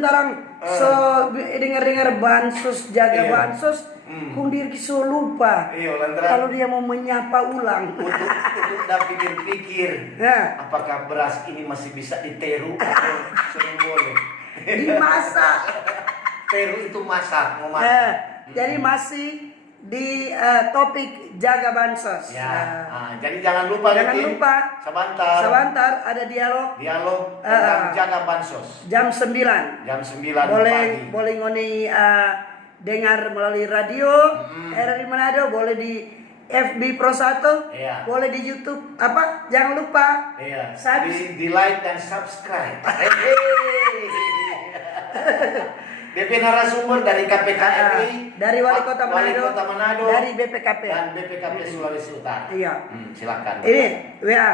tentarang dengar-dengar bansos, jaga bansos, kundir kiso lupa. Iya, lantaran Kalau dia mau menyapa ulang. untuk udah pikir-pikir, Ya. apakah beras ini masih bisa diteru atau sudah boleh? Dimasak. Teru itu masak, mau masak. Jadi masih di topik jaga bansos. Ya, jadi jangan lupa Sebentar ada dialog tentang jaga bansos. jam 9. Jam 9 Boleh pagi. ngoni dengar melalui radio RRI Manado, boleh di FB Pro 1, Iya. boleh di YouTube. Jangan lupa Iya. subscribe. Di like dan subscribe. DP narasumber dari KPKRI, dari Wali Kota Manado, dari BPKP dan BPKP Sulawesi Utara. Iya. Silakan. Ini WA.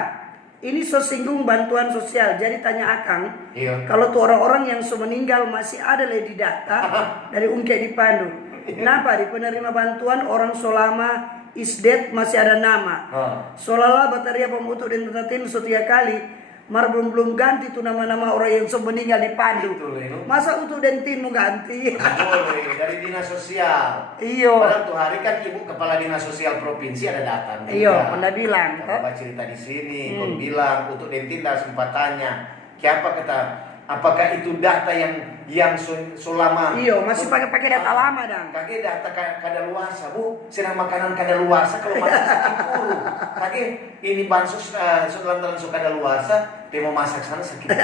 Ini singgung bantuan sosial. Jadi tanya Akang, Iya. kalau tuh orang-orang yang meninggal masih ada di data dari Ungke di Pandu. Kenapa di penerima bantuan orang selama isdet masih ada nama? Seolah-olah bateria pemutu dan tetatin setiap kali. Mar belum ganti tuh nama-nama orang yang meninggal di Pandu. Masa utuh dentin mau ganti? Boleh, dari dinas sosial. Iyo. Padahal tuh hari kan ibu kepala dinas sosial provinsi ada datang. Iyo, pernah bilang. Bapak cerita di sini, kau bilang untuk dentin dah sempat tanya, siapa kata, apakah itu data yang selama? Iyo, masih pakai data lama dong. Kakek data kadaluarsa, Bu. Sedang makanan kadaluarsa kalau makan sakit puru. Kakek ini bansos setelah terlalu kadaluarsa, dia mau masak sana sakit puru.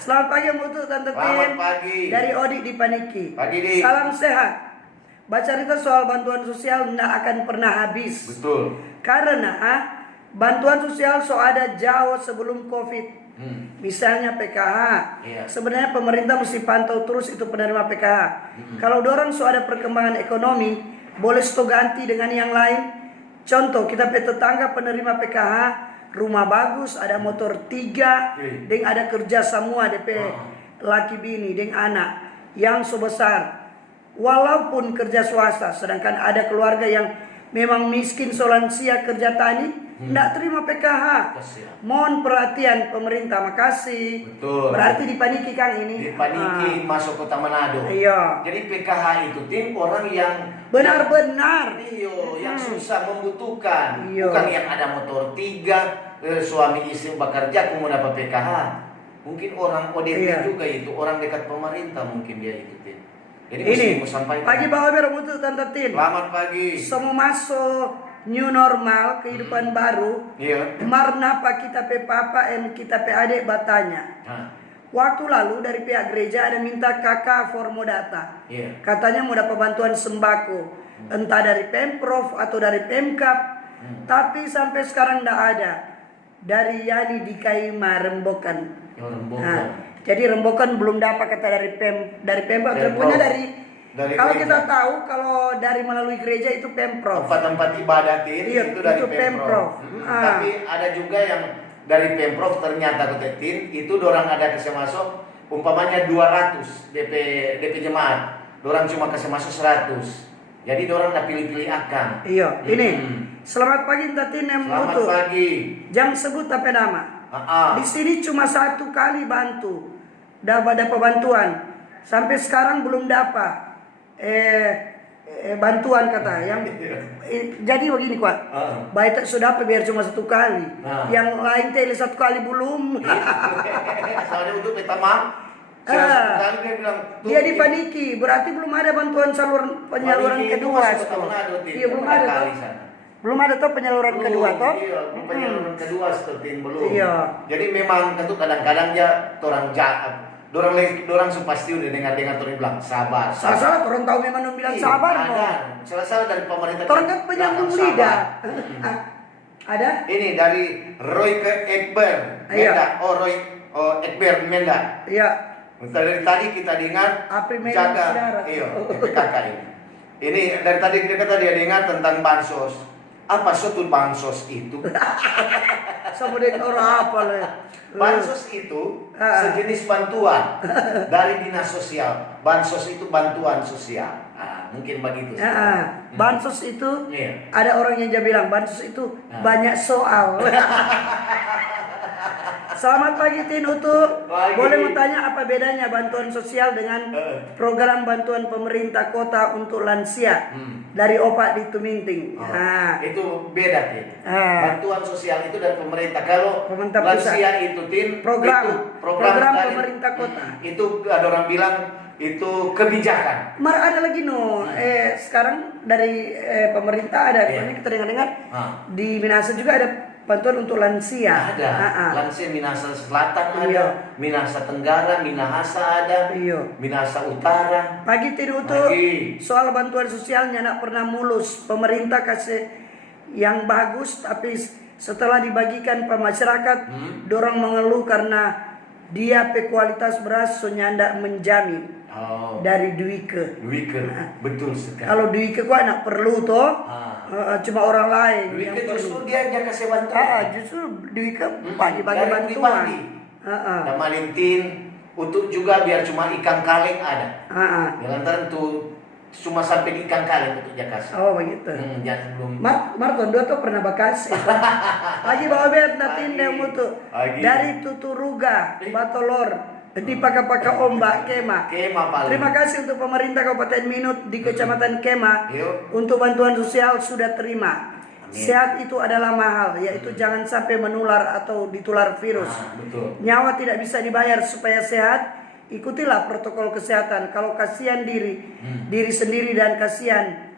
Selamat pagi Mutu Tante Tin. Selamat pagi. Dari Odi di Paniki. Pagi, Dik. Salam sehat. Baca cerita soal bantuan sosial tidak akan pernah habis. Betul. Karena bantuan sosial ada jauh sebelum Covid. Misalnya PKH. Iya. Sebenarnya pemerintah mesti pantau terus itu penerima PKH. Kalau dorang ada perkembangan ekonomi, boleh ganti dengan yang lain. Contoh, kita tetangga penerima PKH, rumah bagus, ada motor 3, dan ada kerja semua DP laki bini dan anak yang sebesar. Walaupun kerja swasta, sedangkan ada keluarga yang memang miskin solansia kerja tani, tidak terima PKH. Mohon perhatian pemerintah, makasih. Betul. Berarti dipaniki Kang ini. Dipaniki masuk Kota Manado. Iya. Jadi PKH itu tim orang yang Benar-benar. yang susah membutuhkan. Iyo. Bukan yang ada motor 3, suami istri bekerja kemudian dapat PKH. Mungkin orang ODP juga itu, orang dekat pemerintah mungkin dia itu tim. Jadi Ini mesti sampaikan. pagi Bawa Ber Mutu Tante Tin. Selamat pagi. Semua masuk new normal, kehidupan baru. Iya. Marnapa kita pe papa dan kita pe adik batanya. Waktu lalu dari pihak gereja ada minta kakak formodata. Iya. Katanya mau dapat bantuan sembako, entah dari Pemprov atau dari Pemkap. Tapi sampai sekarang tidak ada. Dari Yani di Kaima Rembokan. Jadi Rembokan belum dapat kata dari Pemprov. Punya dari kalau gereja. kita tahu kalau dari melalui gereja itu Pemprov. Tempat-tempat ibadah Iya, itu dari itu Pemprov. Tapi ada juga yang dari Pemprov ternyata ketetin itu dorang ada kasih masuk umpamanya 200 DP jemaat, dorang cuma kasih masuk 100. Jadi dorang udah pilih-pilih akan. Iya, ini. Selamat pagi Tatin yang Selamat Mutu. pagi. Jangan sebut apa nama. Di sini cuma 1 kali bantu. Dapat bantuan. Sampai sekarang belum dapat. Bantuan kata yang jadi begini kuat. Baik tak sudah biar cuma 1 kali. Yang lain teh 1 kali belum. Soalnya untuk minta maaf. Dia bilang dia dipaniki, berarti belum ada bantuan penyaluran kedua. Iya, belum ada toh. Belum ada toh penyaluran kedua toh. Iya, penyaluran kedua seperti belum. Iya. Jadi memang tentu kadang-kadang dia orang jahat. Dorang pasti udah dengar orang bilang sabar. Salah, orang tahu memang bilang sabar no. Salah dari pemerintah. Orang kan penyambung lidah. Ada? Ini dari Roy ke Ekber. Iya. Ekber Menda. Iya. Tadi kita dengar jaga PKK ini. Ini dari tadi kita dia dengar tentang bansos. Apa suatu bansos itu? Sama dengan orang apa lah? Bansos itu sejenis bantuan dari dinas sosial. Bansos itu bantuan sosial. Mungkin begitu. Bansos itu ada orang yang bilang bansos itu banyak soal. Selamat pagi Tin Utu. Pagi. Boleh mau tanya apa bedanya bantuan sosial dengan program bantuan pemerintah kota untuk lansia dari OPA di Tuminting? Oh, Nah, itu beda Tin. Bantuan sosial itu dari pemerintah. Kalau Pemerintah lansia itu Tin, Program. itu Program dari pemerintah kota. Itu ada orang bilang itu kebijakan. Mar ada lagi sekarang dari pemerintah ada, Iya. ini kita dengar-dengar Ah. di Minahasa juga ada bantuan untuk lansia. Ada. Lansia Minahasa Selatan ada, Iya. Minahasa Tenggara, Minahasa ada, Iya. Minahasa Utara. Pagi Tin Utu, Pagi. soal bantuan sosialnya nak pernah mulus. Pemerintah kasih yang bagus, tapi setelah dibagikan ke masyarakat, dorang mengeluh karena dia kualitas beras soalnya menjamin Oh. dari Dwike. Dwike, betul sekali. Kalau Dwike kok nak perlu toh, cuma orang lain yang Dwike perlu. justru dia aja kasih bantuan. Justru Dwike bagi-bagi Dari bantuan. pribadi. Dan Malintin untuk juga biar cuma ikan kaleng ada. Ya lantaran tuh cuma sampai di ikan kaleng untuk dia kasih. Oh begitu. Jangan belum. Marton dua tuh pernah bakas. Lagi bawa bet natin yang mutu. Pagi. Dari Tuturuga, Batolor, di Paka-Paka Ombak, Kema. Kema paling. Terima kasih untuk pemerintah Kabupaten Minut di Kecamatan Kema. Yuk. Untuk bantuan sosial sudah terima. Amin. Sehat itu adalah mahal, yaitu jangan sampai menular atau ditular virus. Betul. Nyawa tidak bisa dibayar supaya sehat. Ikutilah protokol kesehatan. Kalau kasihan diri sendiri dan kasihan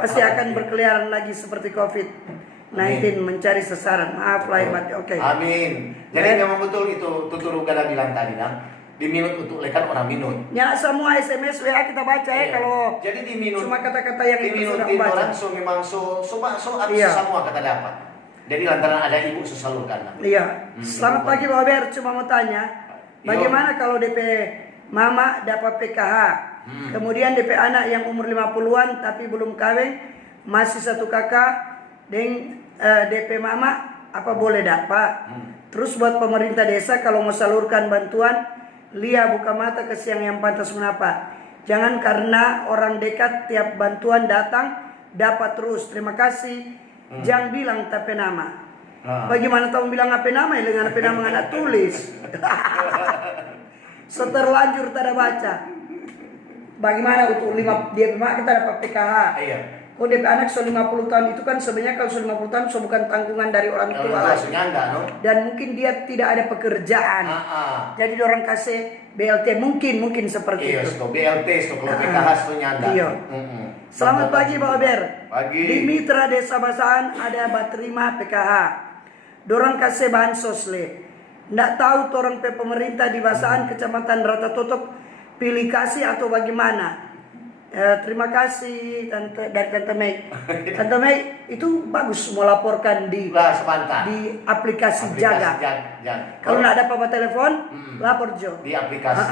pasti akan berkeliaran lagi seperti COVID-19 mencari sasaran. Maaf lahir batin. Oke. Amin. Jadi memang betul itu Tutur Ugada bilang tadi kan. Di Minut untuk lekan orang Minut. Ya semua SMS WA kita baca ya Iya. kalau Jadi di Minut cuma kata-kata yang di itu Minut sudah itu baca. orang memang Iya. semua kata dapat. Jadi lantaran ada ibu sesalurkan. Iya. Selamat pagi Pak Ber, cuma mau tanya, bagaimana kalau DP mama dapat PKH, kemudian DP anak yang umur 50-an tapi belum kawin, masih satu kakak, dan DP mama apa boleh dapat? Terus buat pemerintah desa kalau mau salurkan bantuan, Lia buka mata ke siang yang pantas menapa. Jangan karena orang dekat tiap bantuan datang dapat terus. Terima kasih. Jangan bilang tapi nama. Bagaimana tahu bilang apa nama dengan apa nama anak tulis? Seterlanjur tak ada baca. Bagaimana untuk dia memang kita dapat PKH. Iya. Kalau DP anak so 50 tahun itu kan sebenarnya kalau so 50 tahun so bukan tanggungan dari orang tua lagi. No? Dan mungkin dia tidak ada pekerjaan. Jadi orang kasih BLT mungkin seperti Iya, itu. sto BLT, sto kalau PKH sto nyanda. Iya. Selamat pagi Pak Ober. Pagi. Di Mitra Desa Basaan ada baterima PKH. Dorang kasih bansos le. Nggak tahu torang pemerintah di Basaan Kecamatan Rata Totok pilih kasih atau bagaimana. Terima kasih dari Tante Mei. Tante Mei itu bagus melaporkan di sebentar. di aplikasi Jaga. Kalau nggak ada apa-apa telepon, lapor Jo. Di aplikasi.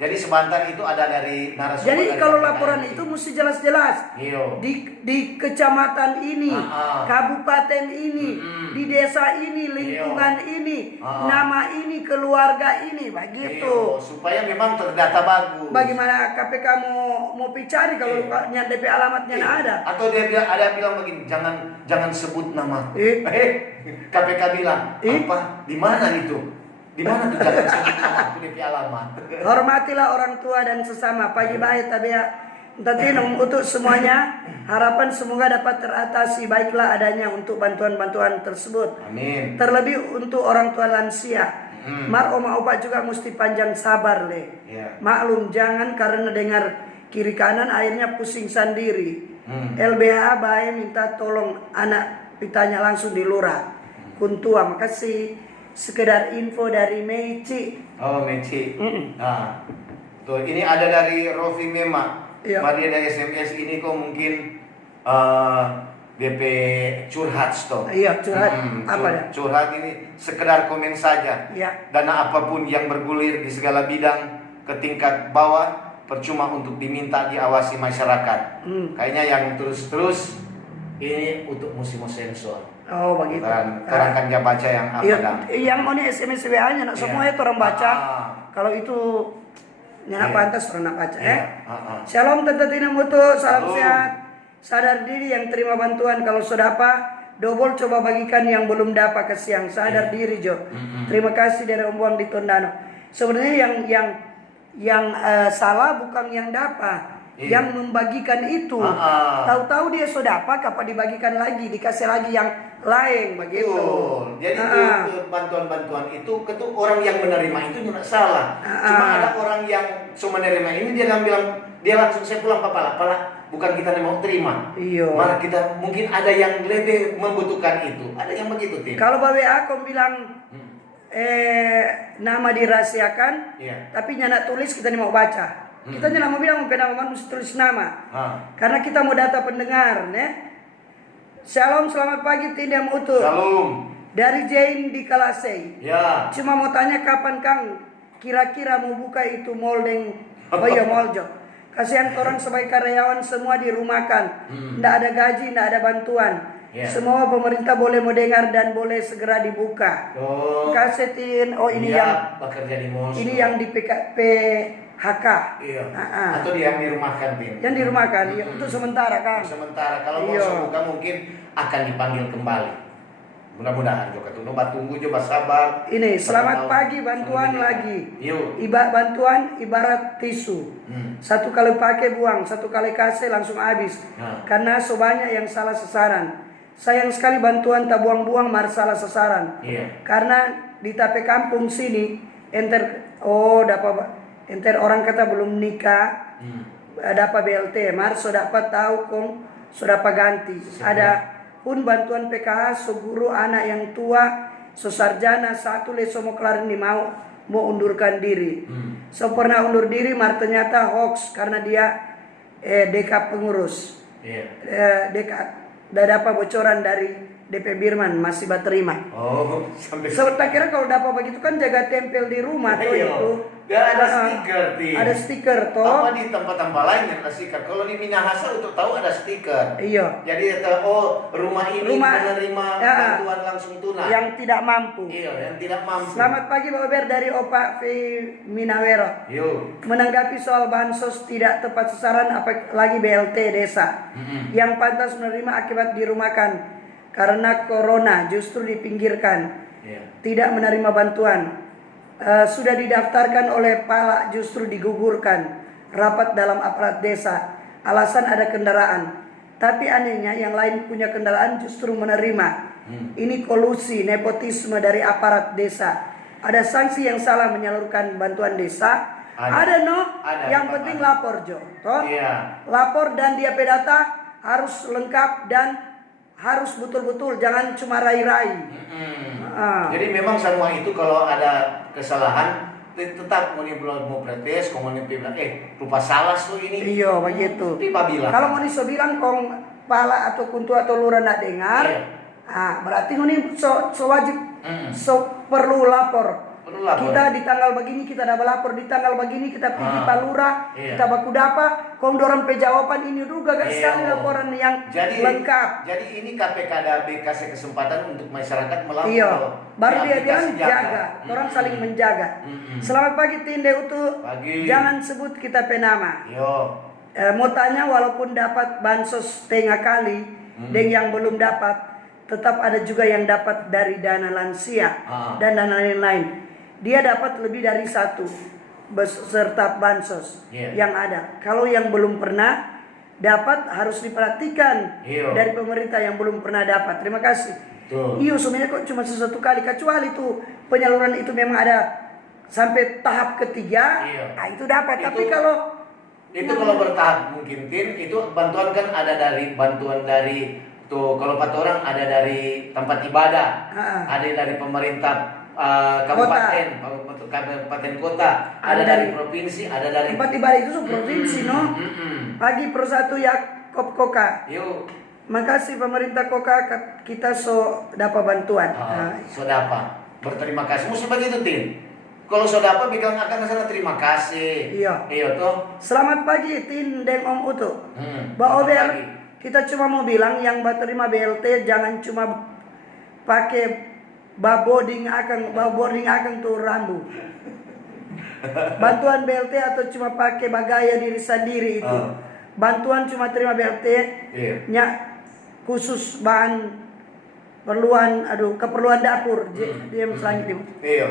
Jadi sebentar itu ada dari narasumber. Jadi dari kalau aplikasi. laporan itu mesti jelas-jelas. Iyo. Di kecamatan ini, kabupaten ini, di desa ini, lingkungan ini, nama ini, keluarga ini, begitu. Iyo. Supaya memang terdata bagus. Bagaimana KPK mau cari kalau DP alamatnya nggak ada? Atau dia ada bilang begini, jangan sebut nama. KPK bilang, apa? Di mana itu? Di mana tuh jangan sebut nama DP alamat? Hormatilah orang tua dan sesama. Pagi baik tabia. Tadi untuk semuanya harapan semoga dapat teratasi baiklah adanya untuk bantuan-bantuan tersebut. Amin. Terlebih untuk orang tua lansia. Mar oma opa juga mesti panjang sabar le. Maklum jangan karena dengar kiri kanan akhirnya pusing sendiri. LBH baik minta tolong anak pitanya langsung di lurah. Kuntua makasih. Sekedar info dari Meici. Oh Meici. Nah, tuh ini ada dari Rofi Mema. Iya. Maria dari SMS ini kok mungkin DP curhat stop. Iya curhat. Apa ya? Curhat ini sekedar komen saja. Iya. Dana apapun yang bergulir di segala bidang ke tingkat bawah percuma untuk diminta diawasi masyarakat. Kayaknya yang terus-terus ini untuk musim sensor. Oh begitu. Orang kan dia baca yang apa dah. Yang ini SMS WA-nya semuanya orang baca. Kalau itu nyana pantas orang baca Shalom Tante Tina Mutu, salam sehat. Sadar diri yang terima bantuan kalau sudah apa Dobol coba bagikan yang belum dapat, kasihan sadar diri Jo. Terima kasih dari Om Buang di Tondano. Sebenarnya yang salah bukan yang dapat, yang membagikan itu. Tahu-tahu dia sudah dapat, apa dibagikan lagi, dikasih lagi yang lain begitu. Betul. Jadi itu bantuan-bantuan itu orang yang menerima itu tidak salah. Cuma ada orang yang cuma menerima ini dia langsung saya pulang pala bukan kita yang mau terima. Iya. Malah kita mungkin ada yang lebih membutuhkan itu. Ada yang begitu, Tim. Kalau Babe aku bilang nama dirahasiakan, tapi nyana tulis kita nih mau baca. Kita nyana mau bilang penamaan mesti tulis nama. Karena kita mau data pendengar, ne? Shalom, selamat pagi Tinda Mutu. Shalom. Dari Jane di Kalasei. Ya. Cuma mau tanya kapan Kang kira-kira mau buka itu mall mall Jo. Kasihan orang sebagai karyawan semua dirumahkan. Nggak ada gaji, nggak ada bantuan. Semua pemerintah boleh mendengar dan boleh segera dibuka. Kasetin, ini yang bekerja di mall. Ini yang di PHK. Iya. Atau dia yang dirumahkan, Tim. Yang dirumahkan, untuk sementara Kang. Sementara kalau mau buka mungkin akan dipanggil kembali. Mudah-mudahan juga tunggu coba sabar. Ini selamat pagi bantuan lagi. Bantuan ibarat tisu. Satu kali pakai buang, satu kali kasih langsung habis. Karena so banyak yang salah sasaran. Sayang sekali bantuan tak buang-buang malah salah sasaran. Karena di tape kampung sini enter orang kata belum nikah, dapat BLT, so dapat tahu so dapat ganti. Ada pun bantuan PKH guru anak yang tua, sarjana satu leso mau kelar ini mau undurkan diri. So pernah undur diri, mar ternyata hoax karena dia DK pengurus. DK dapat bocoran dari DP Birman masih terima. Saya kira kalau dapat begitu kan jaga tempel di rumah tuh itu. Ada stiker, Tim. Ada stiker toh. Apa di tempat-tempat lain ada stiker. Kalau di Minahasa untuk tahu ada stiker. Iya. Jadi rumah ini menerima bantuan langsung tunai. Yang tidak mampu. Iya, yang tidak mampu. Selamat pagi Pak Ber dari Opa V Minawero. Menanggapi soal bansos tidak tepat sasaran apalagi BLT desa. Yang pantas menerima akibat dirumahkan karena corona justru dipinggirkan. Tidak menerima bantuan. Sudah didaftarkan oleh Pala justru digugurkan rapat dalam aparat desa alasan ada kendaraan, tapi anehnya yang lain punya kendaraan justru menerima. Ini kolusi nepotisme dari aparat desa. Ada sanksi yang salah menyalurkan bantuan desa. Ada. Yang penting lapor Jo toh? Lapor dan dia data harus lengkap dan harus betul-betul, jangan cuma rai-rai. Jadi memang semua itu kalau ada kesalahan tetap mau protes, mau bilang lupa salah ini. Iya begitu. Bilang. Kalau mau bilang kong pala atau kuntu atau lurah nak dengar, berarti ini so wajib, so perlu lapor. Kita di tanggal begini kita dapat lapor, di tanggal begini kita pergi palura, kita baku dapat, dorang jawaban ini juga gak sekali laporan yang lengkap. Jadi ini KPK kasih kesempatan untuk masyarakat melapor. Iya, baru dia bilang jaga, orang saling menjaga. Selamat pagi Tinde Utu. Jangan sebut kita penama. Mau tanya walaupun dapat bansos setengah kali, dan yang belum dapat, tetap ada juga yang dapat dari dana lansia dan dana lain-lain. Dia dapat lebih dari satu beserta bansos yang ada. Kalau yang belum pernah dapat harus diperhatikan dari pemerintah yang belum pernah dapat. Terima kasih. Iya, sebenarnya kok cuma satu kali, kecuali itu penyaluran itu memang ada sampai tahap ketiga, itu dapat. Tapi kalau bertahap mungkin itu bantuan kan ada dari kalau 4 orang ada dari tempat ibadah, ada dari pemerintah kabupaten kota, ada dari provinsi, ada dari tempat ibadah itu provinsi Pagi persatu Yakob Koka. Makasih pemerintah Koka, kita dapat bantuan. Dapat. Berterima kasih. Mesti begitu Tim. Kalau dapat bilang akan sana terima kasih. Iya toh. Selamat pagi Tin dan Om Utu. Mbak Ober, kita cuma mau bilang yang terima BLT jangan cuma pakai baboding akan tuh rambu. Bantuan BLT atau cuma pakai bagaya diri sendiri itu. Bantuan cuma terima BLT nya khusus bahan keperluan dapur dia selanjutnya. Iya,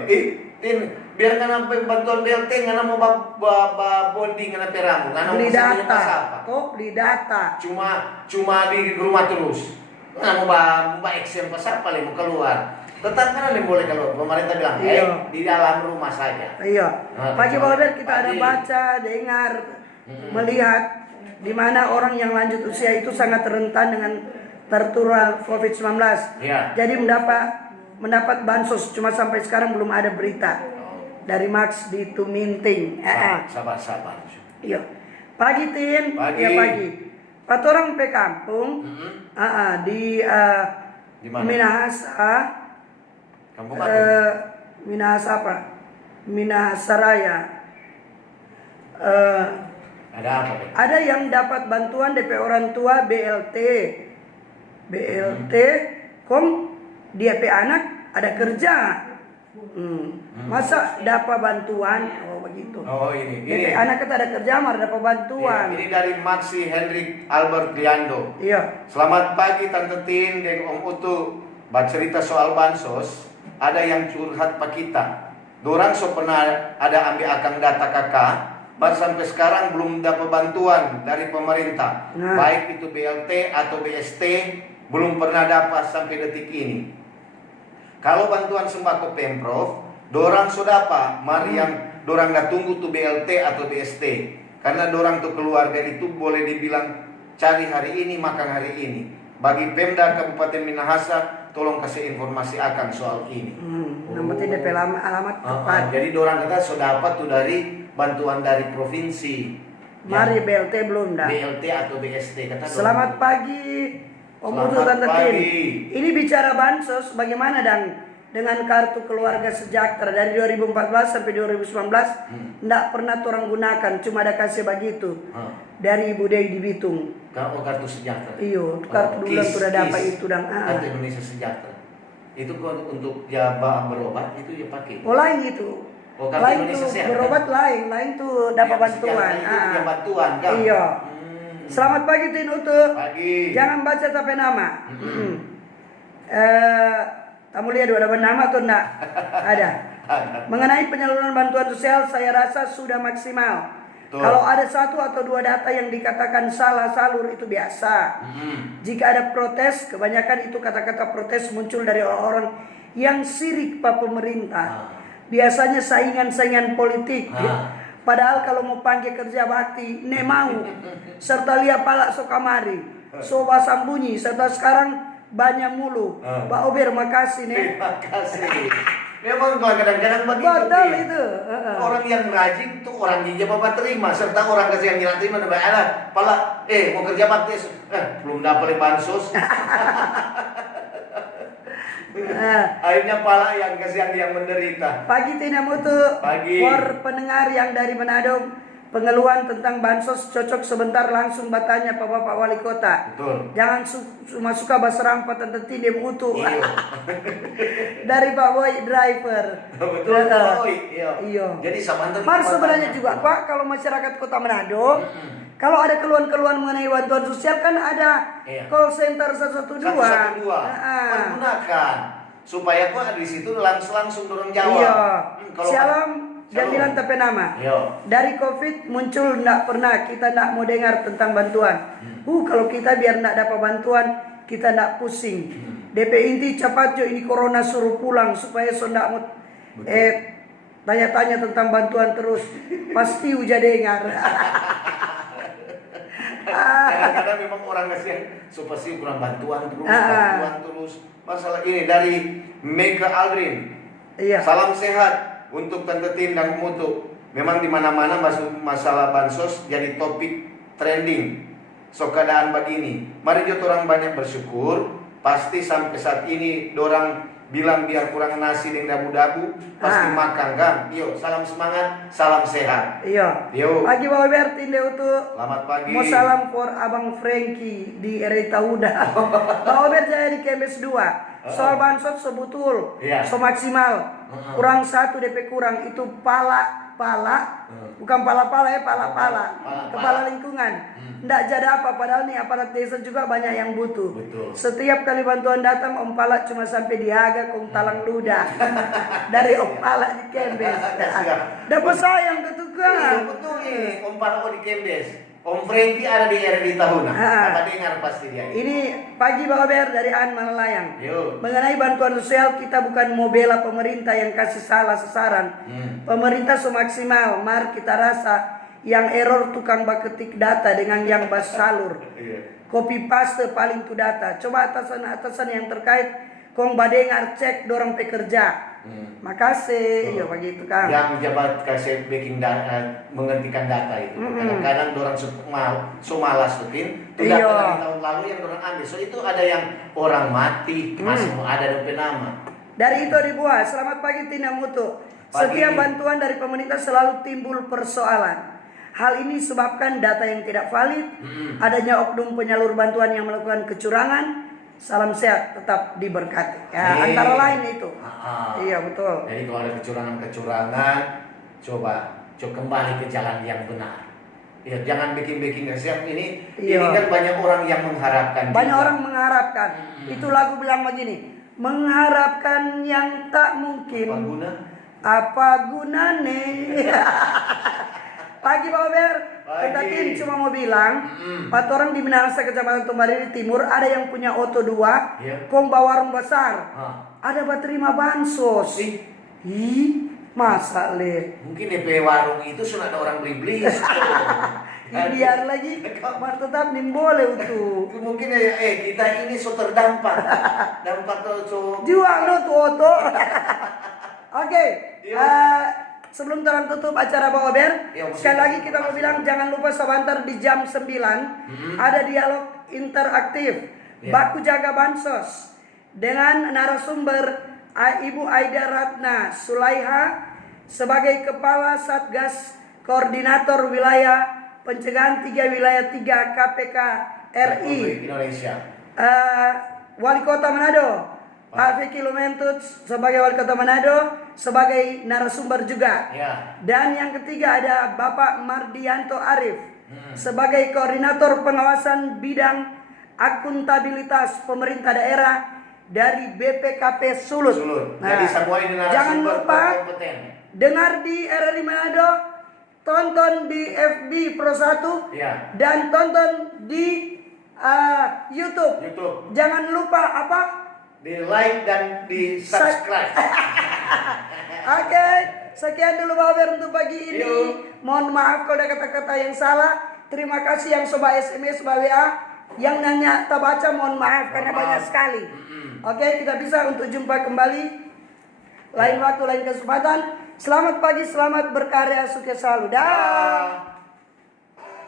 tin biar ngana bantuan BLT ngana mau bonding ngana peramu, ngana mau Beli kesini data, apa? beli data. Cuma di rumah terus. Ngana mau action pas apa mau keluar. Tetap kan boleh keluar. Pemerintah bilang, Iya. di dalam rumah saja. Iya. Pagi Bapak kita ada baca, dengar, melihat di mana orang yang lanjut usia itu sangat rentan dengan tertular COVID-19. Iya. Jadi mendapat bansos, cuma sampai sekarang belum ada berita dari Max di Tuminting. Sabar. Iya. Pagi Tin. Pagi. Iya pagi. Pat orang pe kampung. Di mana? Minahasa. Kampung apa? Minahasa apa? Minahasaraya. Ada apa? Ada yang dapat bantuan DP orang tua BLT, kom dia pe anak ada kerja. Masa dapat bantuan? Oh begitu. Oh ini. DP anak kita ada kerja, malah dapat bantuan. Ini dari Maxi Hendrik Albert Liando. Iya. Selamat pagi Tante Tin dan Om Utu. Bercerita soal bansos. Ada yang curhat pak kita. Dorang so pernah ada ambil akan data kakak, baru sampai sekarang belum dapat bantuan dari pemerintah. Baik itu BLT atau BST, belum pernah dapat sampai detik ini. Kalau bantuan sembako Pemprov, dorang sudah apa? Mari yang dorang nggak tunggu tuh BLT atau BST. Karena dorang tuh keluarga itu boleh dibilang cari hari ini, makan hari ini. Bagi Pemda Kabupaten Minahasa, tolong kasih informasi akan soal ini. Yang penting DP alamat tepat. Jadi dorang kata sudah apa tuh dari bantuan dari provinsi. Mari BLT belum dah. BLT atau BST kata. Selamat pagi Om Utu Tante Tin. Ini bicara bansos bagaimana dengan kartu keluarga sejahtera dari 2014 sampai 2019 enggak pernah orang gunakan, cuma ada kasih begitu. Dari Ibu Dei di Bitung. Kartu sejahtera. Iyo, kartu dulu sudah dapat itu dan Kartu Indonesia Sejahtera. Itu untuk ya berobat itu ya pakai. Oh lain itu. Kartu Lain Indonesia tuh Sehat, berobat lain tuh dapat bantuan. Itu punya bantuan kan? Iya. Selamat pagi Tin Utu. Pagi. Jangan baca tapi nama. Kamu lihat ada nama atau enggak? Ada. Mengenai penyaluran bantuan sosial saya rasa sudah maksimal. Betul. Kalau ada satu atau dua data yang dikatakan salah salur itu biasa. Jika ada protes, kebanyakan itu kata-kata protes muncul dari orang-orang yang sirik pak pemerintah. Biasanya saingan-saingan politik. Padahal kalau mau panggil kerja bakti, ne mau. Serta lihat palak so kamari, soba sambunyi. Serta sekarang banyak mulu. Pak Ober makasih nih. Terima kasih. Memang kadang-kadang begitu. Betul itu. Orang yang rajin tuh orang dia bapak terima, serta orang kasih yang tidak terima ada pala mau kerja bakti belum dapat bansos. Akhirnya pala yang kasihan yang menderita. Pagi Tina Mutu. Pagi. For pendengar yang dari Manado, pengeluhan tentang bansos cocok sebentar langsung bertanya Pak Bapak Wali Kota. Betul. Jangan cuma suka berserang Pak Tante Tina Mutu. Iya. Dari Pak Boy driver. Betul Boy. Iya. Jadi sama Mar sebenarnya juga Pak, kalau masyarakat Kota Manado, kalau ada keluhan-keluhan mengenai bantuan sosial kan ada call center 112. 112. Gunakan supaya kok di situ langsung dorong jawab. Iya. Kalau Shalom. Jamilan tapi nama. Dari COVID muncul enggak pernah kita enggak mau dengar tentang bantuan. Kalau kita biar enggak dapat bantuan, kita enggak pusing. DP inti cepat jo ini corona suruh pulang supaya so enggak mau tanya-tanya tentang bantuan terus. Pasti uja dengar. Kadang-kadang memang orang kasihan pasti kurang bantuan terus. Masalah ini dari Mega Aldrin. Iya. Salam sehat untuk Tante Tin dan Mutu. Memang di mana-mana masalah bansos jadi topik trending. So keadaan begini. Mari kita orang banyak bersyukur. Pasti sampai saat ini dorang bilang biar kurang nasi dengan dabu-dabu pasti makan kan. Yo, salam semangat, salam sehat. Iya. Yo. Pagi Bapak Bertin Utu. Selamat pagi. Mau salam for Abang Frankie di Erita Uda. Bapak Ber saya di Kemes 2. Soal bansos sebetul, so maksimal. Kurang satu DP kurang itu pala pala, bukan pala-pala ya, pala-pala, Pala-pala. kepala lingkungan. Nggak jadi apa, padahal nih aparat desa juga banyak yang butuh. Betul. Setiap kali bantuan datang, Om Pala cuma sampai diaga kong talang ludah. Dari Om Pala di Kembes. Dapat sayang ke tukang. Betul nih, Om Pala di Kembes. Om Franky ada di RD Tahuna. Apa dengar pasti dia. Ini pagi Bapak Ber dari An Malalayang. Yo. Mengenai bantuan sosial, kita bukan mau bela pemerintah yang kasih salah sasaran. Pemerintah semaksimal, mari kita rasa yang error tukang baketik data dengan yang bas salur. Copy paste paling tu data. Coba atasan-atasan yang terkait kong badengar cek dorong pekerja. Makasih, ya begitu kan. Yang jabat kasih backing data, menghentikan data itu. Kadang-kadang orang so malas tutin. Itu data dari tahun lalu yang orang ambil. So itu ada yang orang mati masih mau ada DP nama. Dari itu dibuat. Selamat pagi Tina Mutu. Setiap bantuan dari pemerintah selalu timbul persoalan. Hal ini disebabkan data yang tidak valid, adanya oknum penyalur bantuan yang melakukan kecurangan. Salam sehat, tetap diberkati. Ya, antara lain itu. Iya betul. Jadi kalau ada kecurangan-kecurangan, coba kembali ke jalan yang benar. Ya, jangan bikin-bikin siap ini. Ini kan banyak orang yang mengharapkan. Banyak juga. orang mengharapkan. Itu lagu bilang begini, mengharapkan yang tak mungkin. Apa guna? Apa gunane? Pagi Pak Ber, kita tim cuma mau bilang, empat orang di Minahasa Kecamatan Tumbariri Timur ada yang punya Oto 2, kong bawa warung besar, ada berterima bansos. Ih, masa le? Mungkin DP warung itu sudah ada orang beli. Biar lagi, mar tetap nim boleh itu. Mungkin kita ini so terdampak, dampak so. Jual lo tuh Oto. Oke. Sebelum terang tutup acara Bawa Ber, sekali lagi kita mau bilang jangan lupa sebentar di jam 9 ada dialog interaktif Baku Jaga Bansos dengan narasumber Ibu Aida Ratna Sulaiha sebagai Kepala Satgas Koordinator Wilayah Pencegahan 3 Wilayah 3 KPK RI Indonesia. Wali Kota Manado Pak Vicky Lumentut sebagai Wali Kota Manado sebagai narasumber juga. Dan yang ketiga ada Bapak Mardianto Arif sebagai Koordinator Pengawasan Bidang Akuntabilitas Pemerintah Daerah dari BPKP Sulut. Jadi semua ini narasumber jangan lupa kompeten. dengar di RRI Manado, tonton di FB Pro 1 dan tonton di YouTube. Jangan lupa apa? Di like dan di subscribe. Oke, sekian dulu Bapak Ber untuk pagi ini. Mohon maaf kalau ada kata-kata yang salah. Terima kasih yang sobat SMS, sobat WA. Yang nanya tak baca mohon maaf karena banyak sekali. Oke, kita bisa untuk jumpa kembali lain waktu, lain kesempatan. Selamat pagi, selamat berkarya, sukses selalu. Dah.